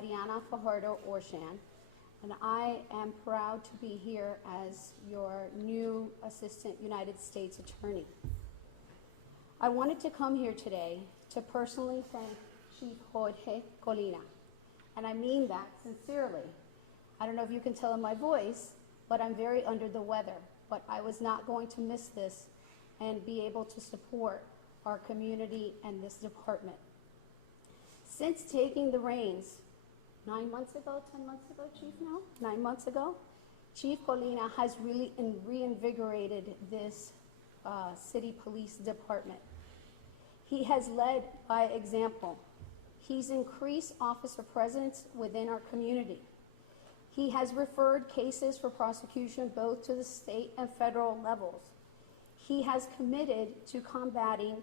Ariana Fajardo Orshan, and I am proud to be here as your new Assistant United States Attorney. I wanted to come here today to personally thank Chief Jorge Colina, and I mean that sincerely. I don't know if you can tell in my voice, but I'm very under the weather, but I was not going to miss this and be able to support our community and this department. Since taking the reins 9 months ago, 10 months ago, Chief, now? 9 months ago, Chief Colina has really reinvigorated this city police department. He has led by example. He's increased officer presence within our community. He has referred cases for prosecution both to the state and federal levels. He has committed to combating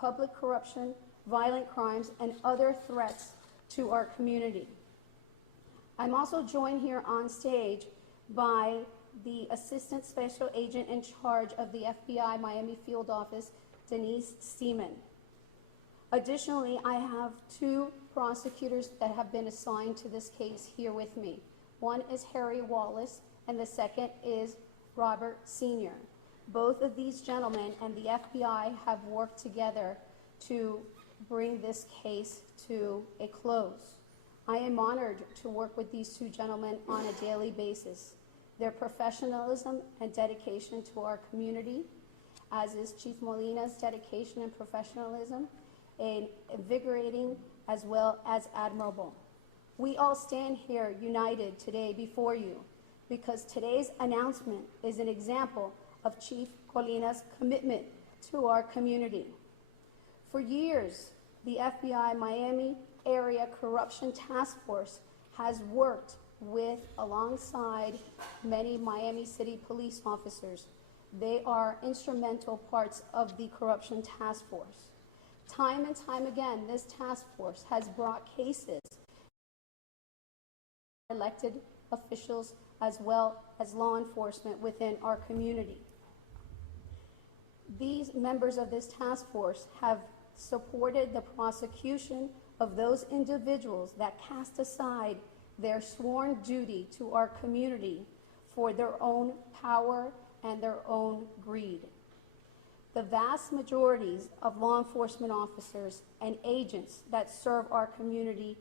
public corruption, violent crimes, and other threats to our community. I'm also joined here on stage by the Assistant Special Agent in charge of the FBI Miami Field Office, Denise Seaman. Additionally, I have 2 prosecutors that have been assigned to this case here with me. One is Harry Wallace, and the second is Robert Sr. Both of these gentlemen and the FBI have worked together to bring this case to a close. I am honored to work with these 2 gentlemen on a daily basis. Their professionalism and dedication to our community, as is Chief Molina's dedication and professionalism, and invigorating as well as admirable. We all stand here united today before you because today's announcement is an example of Chief Colina's commitment to our community. For years, the FBI Miami Area Corruption Task Force has worked alongside many Miami City police officers. They are instrumental parts of the Corruption Task Force. Time and time again, this task force has brought cases elected officials as well as law enforcement within our community. These members of this task force have supported the prosecution of those individuals that cast aside their sworn duty to our community for their own power and their own greed. The vast majorities of law enforcement officers and agents that serve our community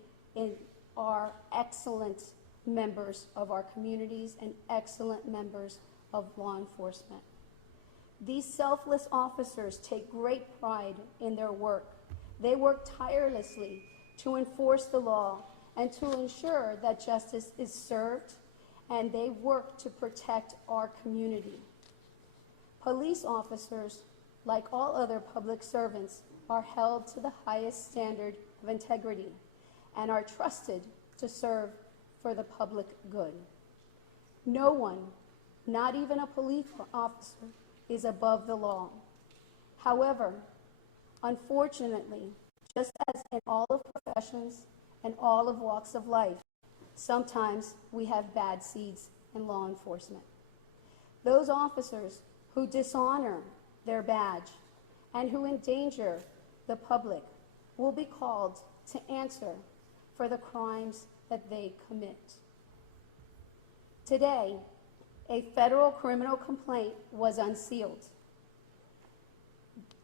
are excellent members of our communities and excellent members of law enforcement. These selfless officers take great pride in their work. They work tirelessly to enforce the law and to ensure that justice is served, and they work to protect our community. Police officers, like all other public servants, are held to the highest standard of integrity and are trusted to serve for the public good. No one, not even a police officer, is above the law. However, unfortunately, just as in all of professions and all of walks of life, sometimes we have bad seeds in law enforcement. Those officers who dishonor their badge and who endanger the public will be called to answer for the crimes that they commit. Today, a federal criminal complaint was unsealed.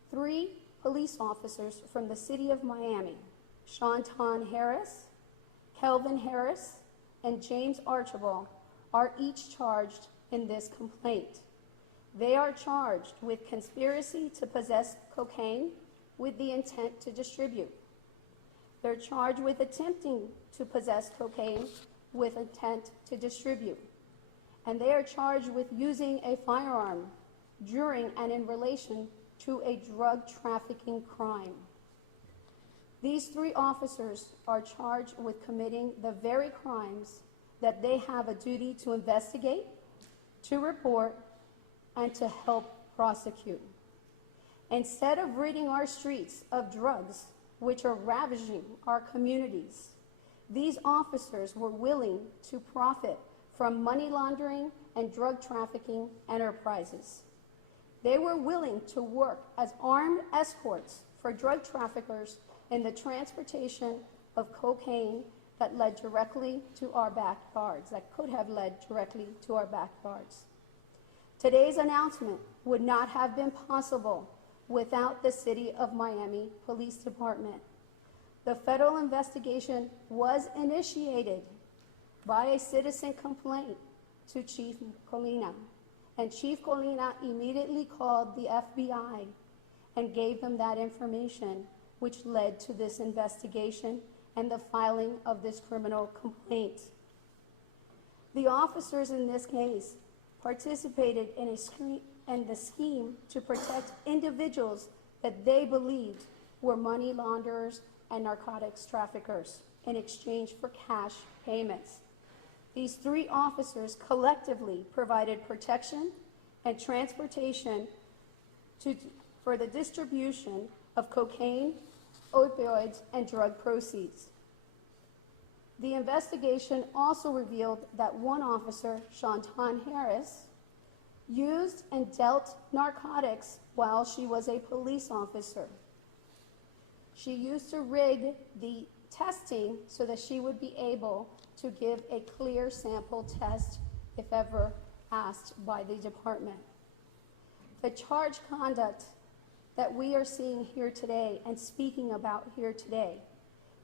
3 police officers from the city of Miami, Shanton Harris, Kelvin Harris, and James Archibald, are each charged in this complaint. They are charged with conspiracy to possess cocaine with the intent to distribute. They're charged with attempting to possess cocaine with intent to distribute. And they are charged with using a firearm during and in relation to a drug trafficking crime. These 3 officers are charged with committing the very crimes that they have a duty to investigate, to report, and to help prosecute. Instead of ridding our streets of drugs, which are ravaging our communities, these officers were willing to profit from money laundering and drug trafficking enterprises. They were willing to work as armed escorts for drug traffickers in the transportation of cocaine that led directly to our backyards, that could have led directly to our backyards. Today's announcement would not have been possible without the City of Miami Police Department. The federal investigation was initiated by a citizen complaint to Chief Colina, and Chief Colina immediately called the FBI and gave them that information, which led to this investigation and the filing of this criminal complaint. The officers in this case participated in the scheme to protect individuals that they believed were money launderers and narcotics traffickers in exchange for cash payments. These three officers collectively provided protection and transportation for the distribution of cocaine, opioids, and drug proceeds. The investigation also revealed that one officer, Shantan Harris, used and dealt narcotics while she was a police officer. She used to rig the testing so that she would be able to give a clear sample test if ever asked by the department. The charged conduct that we are seeing here today and speaking about here today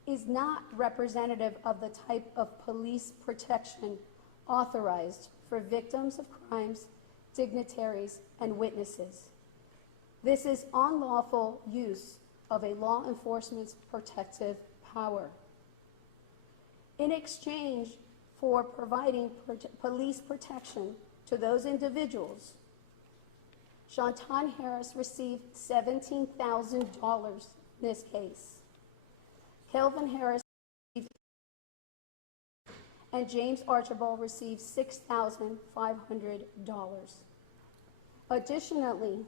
is not representative of the type of police protection authorized for victims of crimes, dignitaries, and witnesses. This is unlawful use of a law enforcement's protective power. In exchange for providing police protection to those individuals, Shantan Harris received $17,000 in this case. Kelvin Harris received, and James Archibald received $6,500. Additionally,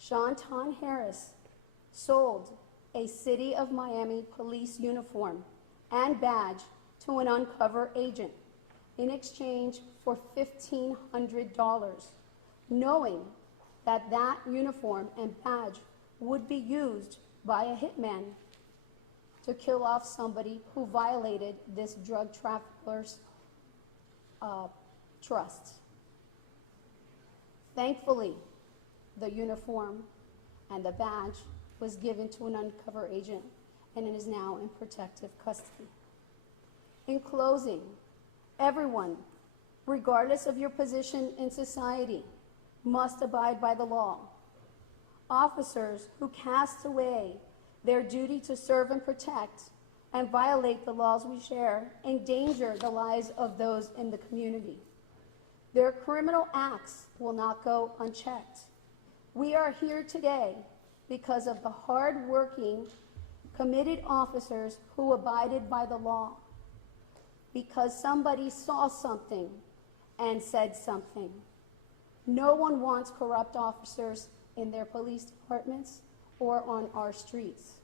Shantan Harris sold a City of Miami police uniform and badge to an undercover agent in exchange for $1,500, knowing that that uniform and badge would be used by a hitman to kill off somebody who violated this drug trafficker's trust. Thankfully, the uniform and the badge was given to an undercover agent and it is now in protective custody. In closing, everyone, regardless of your position in society, must abide by the law. Officers who cast away their duty to serve and protect and violate the laws we share endanger the lives of those in the community. Their criminal acts will not go unchecked. We are here today because of the hard-working, committed officers who abided by the law, because somebody saw something and said something. No one wants corrupt officers in their police departments or on our streets.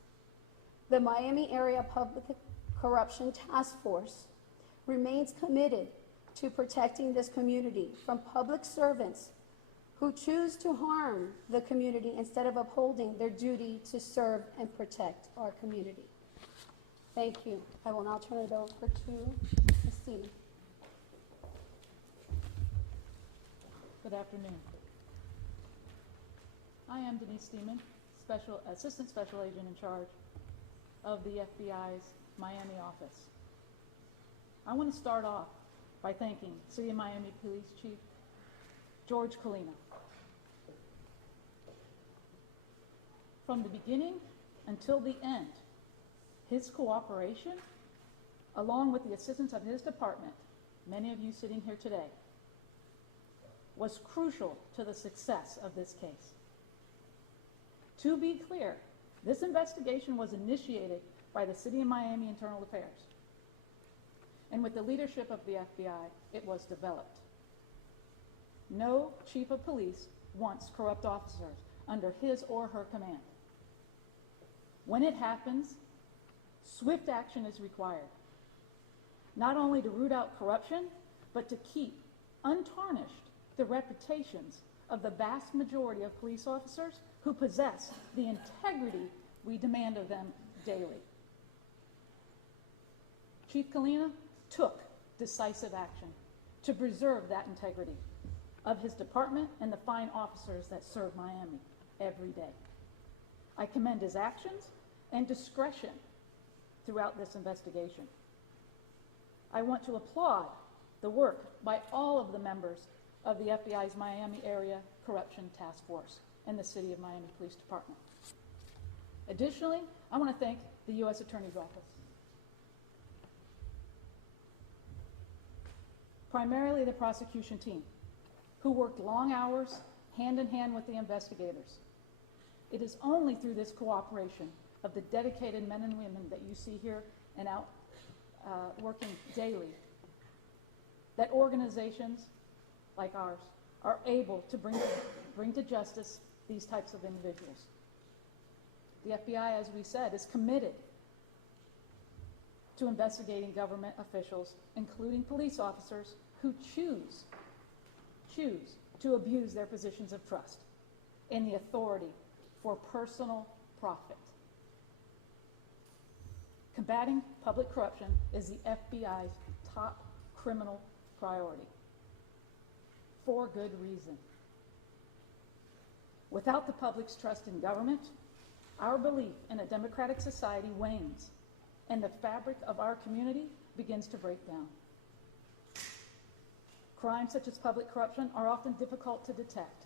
The Miami Area Public Corruption Task Force remains committed to protecting this community from public servants who choose to harm the community instead of upholding their duty to serve and protect our community. Thank you. I will now turn it over to Christine. Good afternoon. I am Denise Steeman, Assistant Special Agent in charge of the FBI's Miami office. I want to start off by thanking City of Miami Police Chief George Colina. From the beginning until the end, his cooperation, along with the assistance of his department, many of you sitting here today, was crucial to the success of this case. To be clear, this investigation was initiated by the City of Miami Internal Affairs, and with the leadership of the FBI, it was developed. No chief of police wants corrupt officers under his or her command. When it happens, swift action is required, not only to root out corruption, but to keep untarnished the reputations of the vast majority of police officers who possess the integrity we demand of them daily. Chief Kalina took decisive action to preserve that integrity of his department and the fine officers that serve Miami every day. I commend his actions and discretion throughout this investigation. I want to applaud the work by all of the members of the FBI's Miami Area Corruption Task Force and the City of Miami Police Department. Additionally, I want to thank the U.S. Attorney's Office, primarily the prosecution team, who worked long hours hand in hand with the investigators. It is only through this cooperation of the dedicated men and women that you see here and out working daily that organizations like ours are able to bring to justice these types of individuals. The FBI, as we said, is committed to investigating government officials, including police officers, who choose to abuse their positions of trust and the authority for personal profit. Combating public corruption is the FBI's top criminal priority, for good reason. Without the public's trust in government, our belief in a democratic society wanes, and the fabric of our community begins to break down. Crimes such as public corruption are often difficult to detect,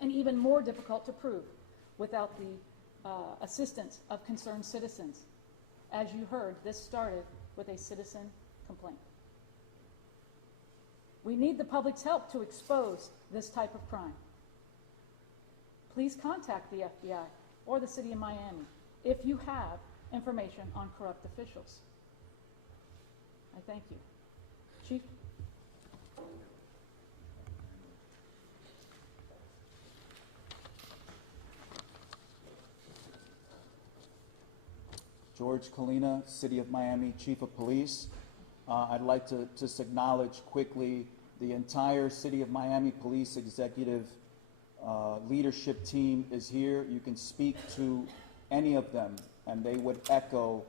and even more difficult to prove without the assistance of concerned citizens. As you heard, this started with a citizen complaint. We need the public's help to expose this type of crime. Please contact the FBI or the City of Miami if you have information on corrupt officials. I thank you. Chief? George Kalina, City of Miami, Chief of Police. I'd like to just acknowledge quickly the entire City of Miami Police Executive leadership team is here. You can speak to any of them, and they would echo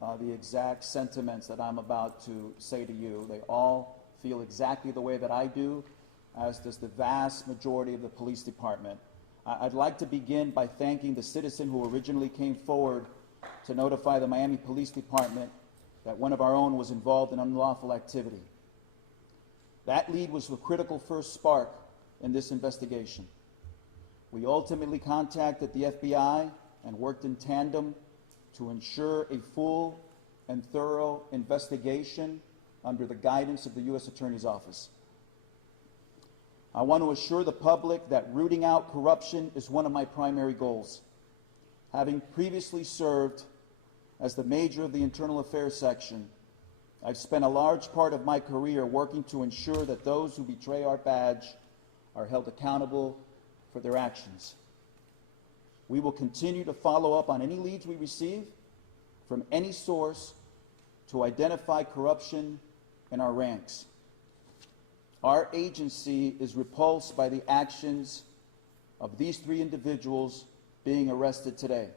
the exact sentiments that I'm about to say to you. They all feel exactly the way that I do, as does the vast majority of the police department. I'd like to begin by thanking the citizen who originally came forward to notify the Miami Police Department that one of our own was involved in unlawful activity. That lead was the critical first spark in this investigation. We ultimately contacted the FBI and worked in tandem to ensure a full and thorough investigation under the guidance of the U.S. Attorney's Office. I want to assure the public that rooting out corruption is one of my primary goals. Having previously served as the major of the Internal Affairs section, I've spent a large part of my career working to ensure that those who betray our badge are held accountable for their actions. We will continue to follow up on any leads we receive from any source to identify corruption in our ranks. Our agency is repulsed by the actions of these three individuals being arrested today.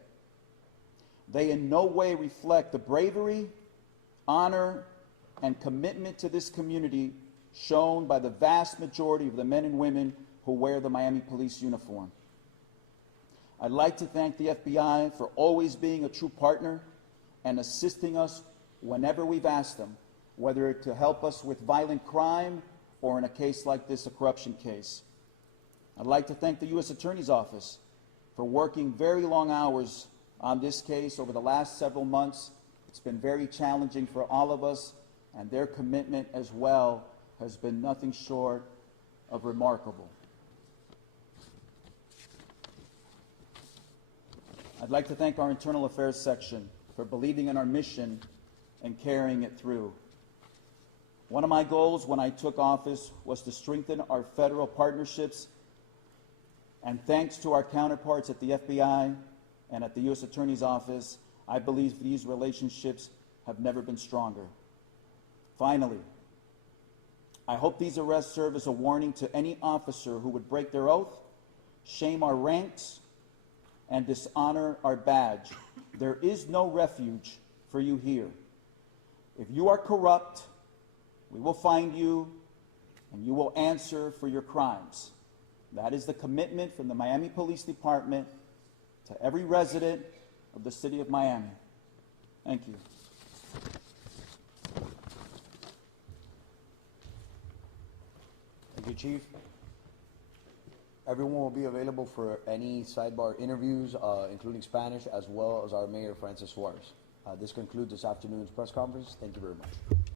They in no way reflect the bravery, honor, and commitment to this community shown by the vast majority of the men and women who wear the Miami Police uniform. I'd like to thank the FBI for always being a true partner and assisting us whenever we've asked them, whether to help us with violent crime or in a case like this, a corruption case. I'd like to thank the U.S. Attorney's Office for working very long hours on this case over the last several months. It's been very challenging for all of us, and their commitment as well has been nothing short of remarkable. I'd like to thank our Internal Affairs section for believing in our mission and carrying it through. One of my goals when I took office was to strengthen our federal partnerships, and thanks to our counterparts at the FBI and at the U.S. Attorney's Office, I believe these relationships have never been stronger. Finally, I hope these arrests serve as a warning to any officer who would break their oath, shame our ranks, and dishonor our badge. There is no refuge for you here. If you are corrupt, we will find you and you will answer for your crimes. That is the commitment from the Miami Police Department to every resident of the city of Miami. Thank you. Thank you, Chief. Everyone will be available for any sidebar interviews, including Spanish, as well as our Mayor, Francis Suarez. This concludes this afternoon's press conference. Thank you very much.